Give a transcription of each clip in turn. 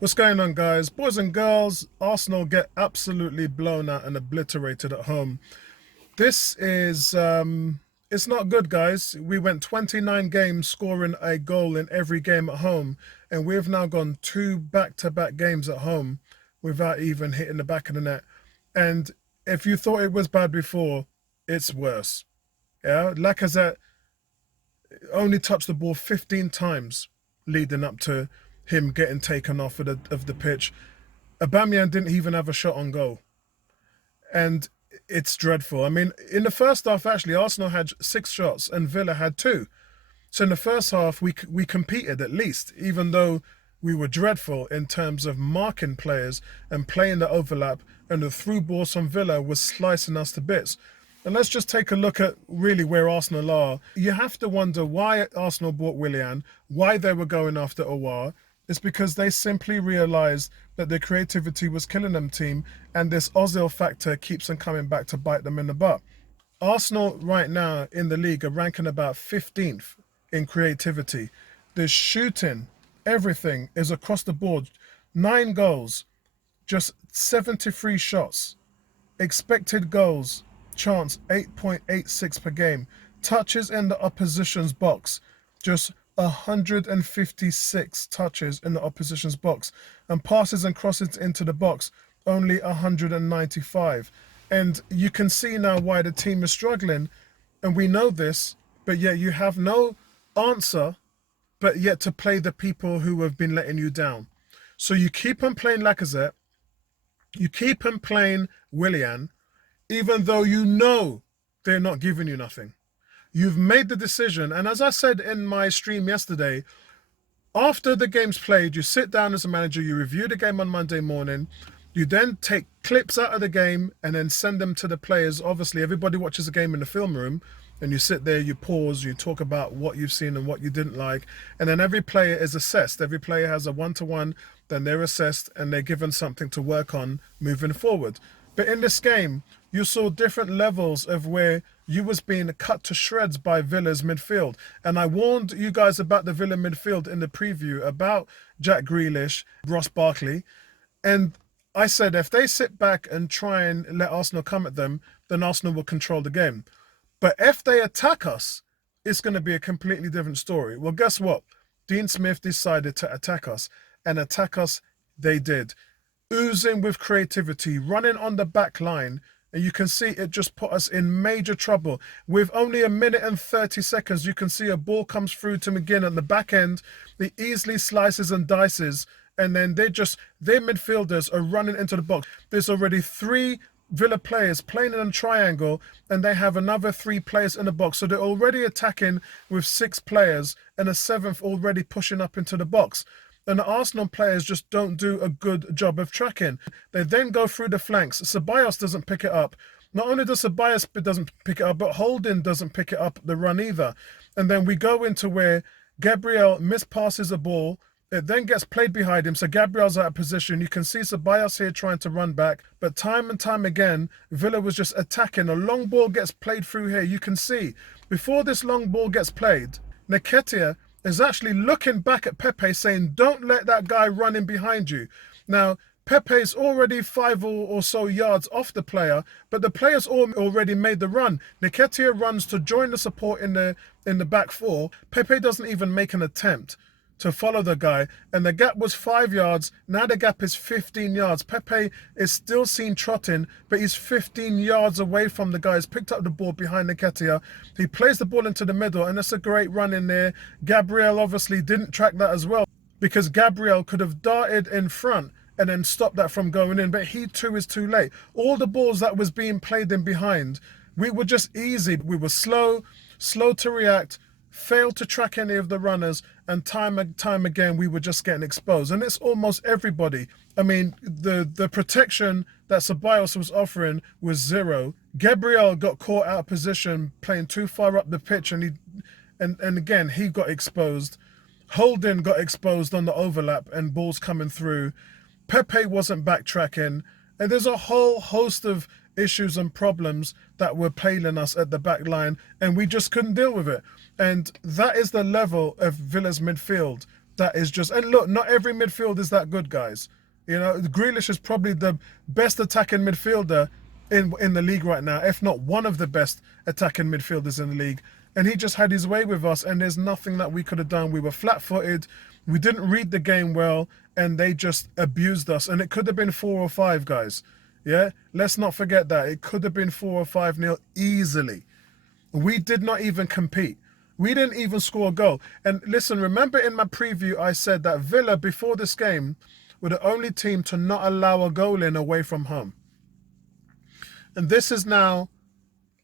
What's going on, guys? Boys and girls, Arsenal get absolutely blown out and obliterated at home. This is it's not good, guys. We went 29 games scoring a goal in every game at home, and we've now gone two back-to-back games at home without even hitting the back of the net. And if you thought it was bad before, it's worse. Yeah, Lacazette only touched the ball 15 times leading up to him getting taken off of the pitch. Aubameyang didn't even have a shot on goal, and it's dreadful. I mean, in the first half, actually, Arsenal had 6 shots and Villa had 2. So in the first half, we competed at least, even though we were dreadful in terms of marking players and playing the overlap, and the through balls from Villa was slicing us to bits. And let's just take a look at really where Arsenal are. You have to wonder why Arsenal bought Willian, why they were going after Aouar. It's because they simply realised that their creativity was killing them, team, and this Ozil factor keeps them coming back to bite them in the butt. Arsenal right now in the league are ranking about 15th in creativity. The shooting, everything is across the board. 9 goals, just 73 shots. Expected goals, chance 8.86 per game. Touches in the opposition's box, just 156 touches in the opposition's box, and passes and crosses into the box, only 195. And you can see now why the team is struggling, and we know this, but yet you have no answer but yet to play the people who have been letting you down. So you keep on playing Lacazette, you keep on playing Willian, even though you know they're not giving you nothing. You've made the decision, and as I said in my stream yesterday, after the game's played, you sit down as a manager, you review the game on Monday morning, you then take clips out of the game and then send them to the players. Obviously, everybody watches the game in the film room, and you sit there, you pause, you talk about what you've seen and what you didn't like, and then every player is assessed. Every player has a one-to-one, then they're assessed and they're given something to work on moving forward. But in this game, you saw different levels of where you was being cut to shreds by Villa's midfield. And I warned you guys about the Villa midfield in the preview, about Jack Grealish, Ross Barkley. And I said if they sit back and try and let Arsenal come at them, then Arsenal will control the game. But if they attack us, it's going to be a completely different story. Well, guess what? Dean Smith decided to attack us, and attack us they did. Oozing with creativity, running on the back line, and you can see it just put us in major trouble. With only a minute and 30 seconds, you can see a ball comes through to McGinn at the back end. He easily slices and dices, and then their midfielders are running into the box. There's already 3 Villa players playing in a triangle, and they have another 3 players in the box. So they're already attacking with 6 players and a 7th already pushing up into the box. And the Arsenal players just don't do a good job of tracking. They then go through the flanks. Ceballos doesn't pick it up. Not only does Ceballos doesn't pick it up, but Holding doesn't pick it up the run either. And then we go into where Gabriel mispasses a ball. It then gets played behind him, so Gabriel's out of position. You can see Ceballos here trying to run back, but time and time again, Villa was just attacking. A long ball gets played through here. You can see, before this long ball gets played, Nketiah is actually looking back at Pepe saying, don't let that guy run in behind you. Now, Pepe's already 5 or so yards off the player, but the players already made the run. Nketiah runs to join the support in the back 4. Pepe doesn't even make an attempt to follow the guy, and the gap was 5 yards. Now the gap is 15 yards. Pepe is still seen trotting, but he's 15 yards away from the guy. He's picked up the ball behind Nketiah. He plays the ball into the middle, and it's a great run in there. Gabriel obviously didn't track that as well, because Gabriel could have darted in front and then stopped that from going in, but he too is too late. All the balls that was being played in behind, we were just easy. We were slow to react, failed to track any of the runners, and time again we were just getting exposed. And it's almost everybody. I mean, the protection that Ceballos was offering was 0. Gabriel got caught out of position playing too far up the pitch, and again he got exposed. Holding got exposed on the overlap and balls coming through. Pepe wasn't backtracking, and there's a whole host of issues and problems that were pailing us at the back line, and we just couldn't deal with it. And that is the level of Villa's midfield. That is just, and look, not every midfield is that good, guys. You know, Grealish is probably the best attacking midfielder in the league right now, if not one of the best attacking midfielders in the league. And he just had his way with us, and there's nothing that we could have done. We were flat-footed, we didn't read the game well, and they just abused us. And it could have been 4 or 5, guys. Yeah, let's not forget that. It could have been 4 or 5-0 easily. We did not even compete. We didn't even score a goal. And listen, remember in my preview, I said that Villa, before this game, were the only team to not allow a goal in away from home. And this is now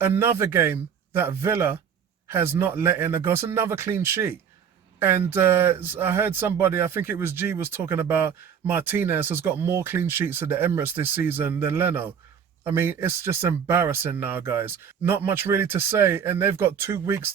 another game that Villa has not let in a goal. It's another clean sheet. And I heard somebody, I think it was G, was talking about Martinez has got more clean sheets at the Emirates this season than Leno. I mean, it's just embarrassing now, guys. Not much really to say, and they've got 2 weeks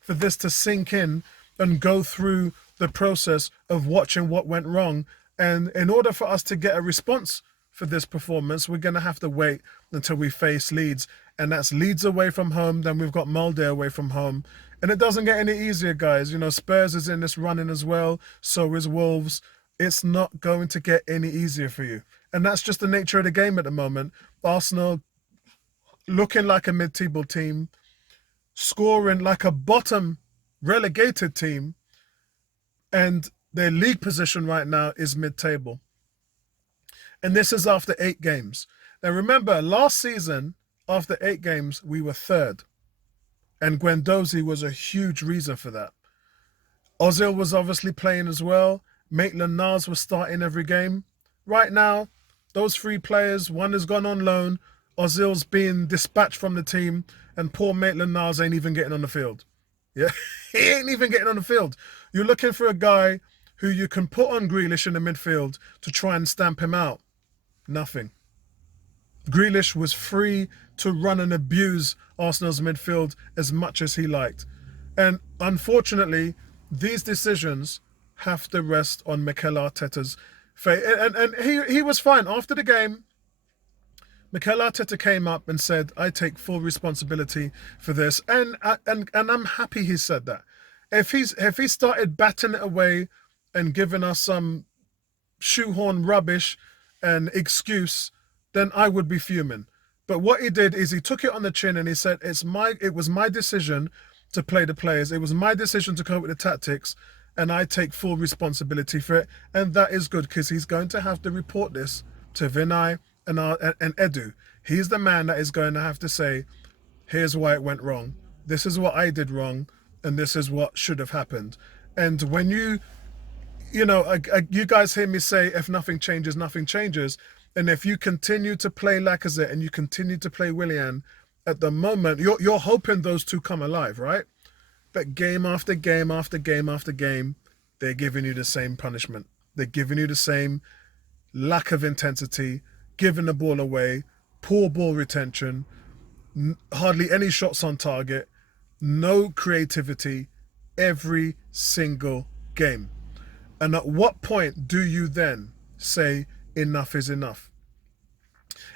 for this to sink in and go through the process of watching what went wrong. And in order for us to get a response for this performance, we're going to have to wait until we face Leeds. And that's Leeds away from home, then we've got Molde away from home. And it doesn't get any easier, guys. You know, Spurs is in this running as well, so is Wolves. It's not going to get any easier for you. And that's just the nature of the game at the moment. Arsenal looking like a mid-table team, scoring like a bottom relegated team, and their league position right now is mid-table. And this is after 8 games. Now remember, last season, after 8 games, we were 3rd. And Guendouzi was a huge reason for that. Ozil was obviously playing as well. Maitland-Niles was starting every game. Right now, those 3 players, one has gone on loan, Ozil's being dispatched from the team, and poor Maitland-Niles ain't even getting on the field. Yeah, he ain't even getting on the field. You're looking for a guy who you can put on Grealish in the midfield to try and stamp him out. Nothing. Grealish was free to run and abuse Arsenal's midfield as much as he liked. And unfortunately, these decisions have to rest on Mikel Arteta's face. And he was fine. After the game, Mikel Arteta came up and said, I take full responsibility for this. And I'm happy he said that. If he started batting it away and giving us some shoehorn rubbish and excuse, then I would be fuming. But what he did is he took it on the chin and he said, it was my decision to play the players. It was my decision to cope with the tactics, and I take full responsibility for it. And that is good, because he's going to have to report this to Vinay and Edu. He's the man that is going to have to say, here's why it went wrong. This is what I did wrong, and this is what should have happened. And when you guys hear me say, if nothing changes, nothing changes. And if you continue to play Lacazette and you continue to play Willian, at the moment, you're hoping those two come alive, right? But game after game after game after game, they're giving you the same punishment. They're giving you the same lack of intensity, giving the ball away, poor ball retention, hardly any shots on target, no creativity every single game. And at what point do you then say enough is enough?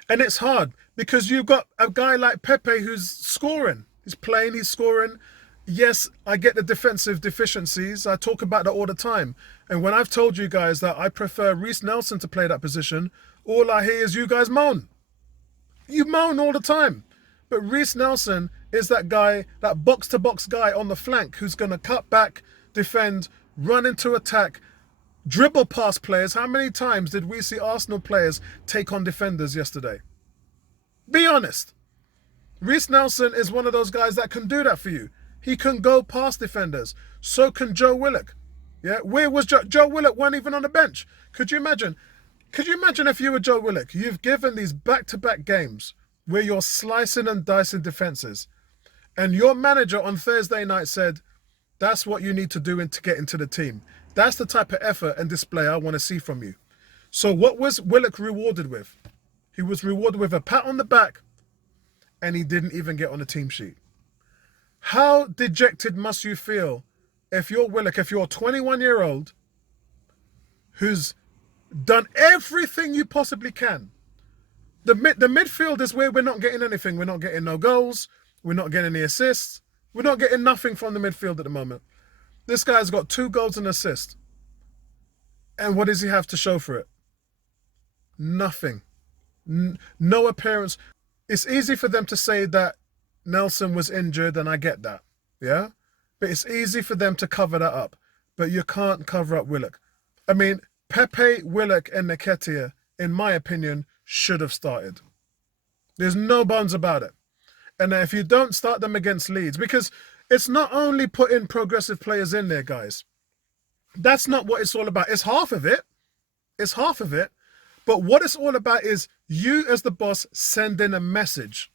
And it's hard because you've got a guy like Pepe who's scoring. He's playing, he's scoring. Yes, I get the defensive deficiencies. I talk about that all the time. And when I've told you guys that I prefer Reece Nelson to play that position, all I hear is you guys moan. You moan all the time. But Reece Nelson is that guy, that box-to-box guy on the flank who's going to cut back, defend, run into attack, dribble past players. How many times did we see Arsenal players take on defenders yesterday? Be honest. Reece Nelson is one of those guys that can do that for you. He can go past defenders. So can Joe Willock. Yeah, where was Joe Willock? Wasn't even on the bench. Could you imagine? Could you imagine if you were Joe Willock? You've given these back-to-back games where you're slicing and dicing defenses, and your manager on Thursday night said, that's what you need to do to get into the team. That's the type of effort and display I want to see from you. So what was Willock rewarded with? He was rewarded with a pat on the back, and he didn't even get on the team sheet. How dejected must you feel if you're Willock, if you're a 21-year-old who's done everything you possibly can? The midfield is where we're not getting anything. We're not getting no goals. We're not getting any assists. We're not getting nothing from the midfield at the moment. This guy's got 2 goals and assists. And what does he have to show for it? Nothing. No appearance. It's easy for them to say that Nelson was injured, and I get that. Yeah? But it's easy for them to cover that up. But you can't cover up Willock. I mean, Pepe, Willock, and Nketiah, in my opinion, should have started. There's no bones about it. And if you don't start them against Leeds, because it's not only putting progressive players in there, guys. That's not what it's all about. It's half of it. It's half of it. But what it's all about is you as the boss sending a message.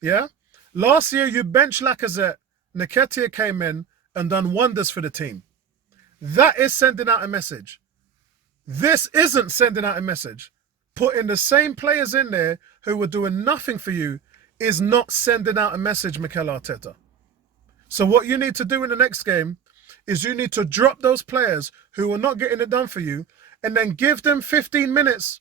Yeah? Last year, you benched Lacazette. Nketiah came in and done wonders for the team. That is sending out a message. This isn't sending out a message. Putting the same players in there who were doing nothing for you is not sending out a message, Mikel Arteta. So what you need to do in the next game is you need to drop those players who are not getting it done for you and then give them 15 minutes.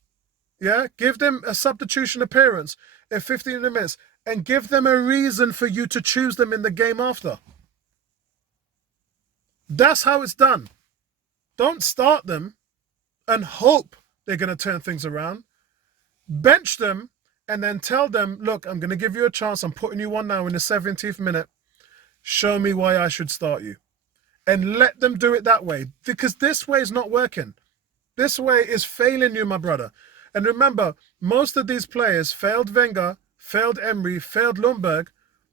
Yeah? Give them a substitution appearance in 15 minutes and give them a reason for you to choose them in the game after. That's how it's done. Don't start them and hope they're going to turn things around. Bench them and then tell them, look, I'm going to give you a chance. I'm putting you on now in the 70th minute. Show me why I should start you. And let them do it that way. Because this way is not working. This way is failing you, my brother. And remember, most of these players failed Wenger, failed Emery, failed Ljungberg,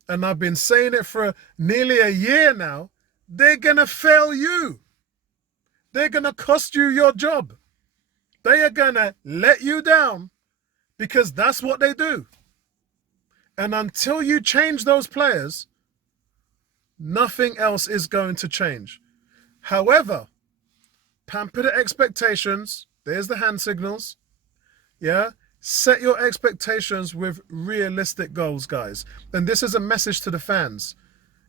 and I've been saying it for nearly a year now. They're going to fail you. They're going to cost you your job. They are going to let you down because that's what they do. And until you change those players, nothing else is going to change. However, pamper the expectations. There's the hand signals. Yeah? Set your expectations with realistic goals, guys. And this is a message to the fans.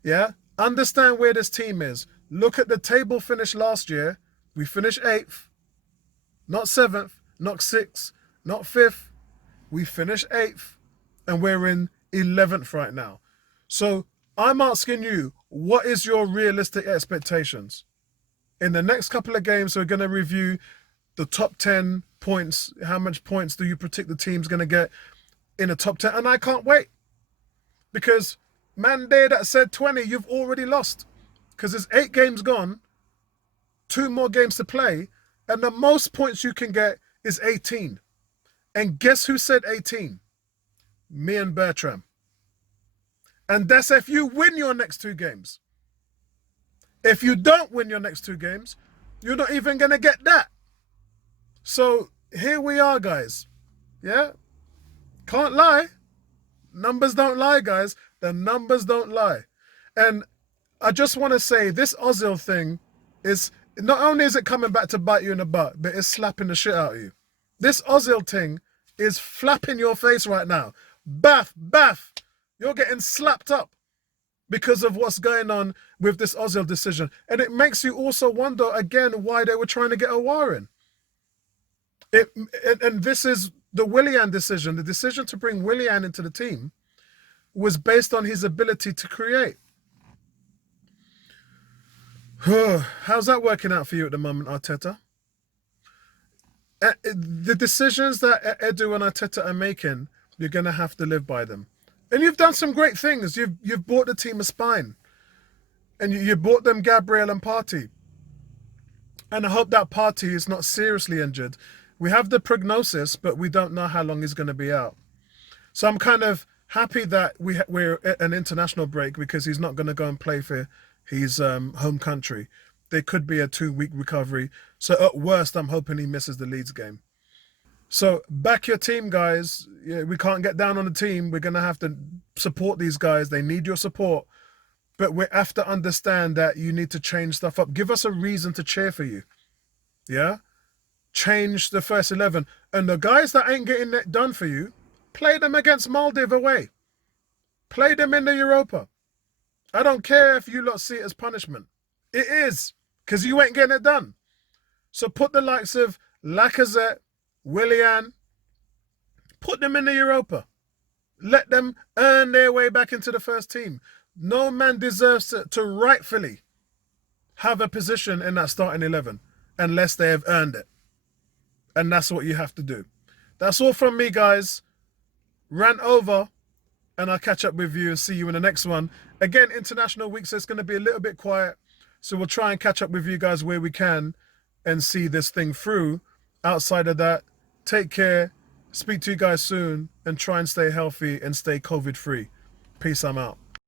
Yeah? Understand where this team is. Look at the table finish last year. We finished 8th. Not 7th. Not 6th. Not 5th. We finished 8th. And we're in 11th right now. So I'm asking you, what is your realistic expectations? In the next couple of games, we're going to review the top 10 points. How much points do you predict the team's going to get in the top 10? And I can't wait. Because man there that said 20, you've already lost. Because there's 8 games gone, 2 more games to play, and the most points you can get is 18. And guess who said 18? Me and Bertram. And that's if you win your next 2 games. If you don't win your next 2 games, you're not even going to get that. So here we are, guys. Yeah? Can't lie. Numbers don't lie, guys. The numbers don't lie. And I just want to say this Ozil thing is, not only is it coming back to bite you in the butt, but it's slapping the shit out of you. This Ozil thing is flapping your face right now. Bath, bath. You're getting slapped up because of what's going on with this Ozil decision. And it makes you also wonder again why they were trying to get Aouar in. And this is the Willian decision. The decision to bring Willian into the team was based on his ability to create. How's that working out for you at the moment, Arteta? The decisions that Edu and Arteta are making, you're going to have to live by them. And you've done some great things. You've bought the team a spine. And you bought them Gabriel and Partey. And I hope that Partey is not seriously injured. We have the prognosis, but we don't know how long he's going to be out. So I'm kind of happy that we're at an international break because he's not going to go and play for his home country. There could be a 2-week recovery. So at worst, I'm hoping he misses the Leeds game. So back your team, guys. Yeah, we can't get down on the team. We're going to have to support these guys. They need your support. But we have to understand that you need to change stuff up. Give us a reason to cheer for you. Yeah? Change the first 11. And the guys that ain't getting it done for you, play them against Maldives away. Play them in the Europa. I don't care if you lot see it as punishment. It is. Because you ain't getting it done. So put the likes of Lacazette, Willian, put them in the Europa. Let them earn their way back into the first team. No man deserves to rightfully have a position in that starting 11. unless they have earned it. And that's what you have to do. That's all from me, guys. Rant over, and I'll catch up with you and see you in the next one. Again, international week, so it's going to be a little bit quiet. So we'll try and catch up with you guys where we can and see this thing through. Outside of that, take care. Speak to you guys soon and try and stay healthy and stay COVID-free. Peace, I'm out.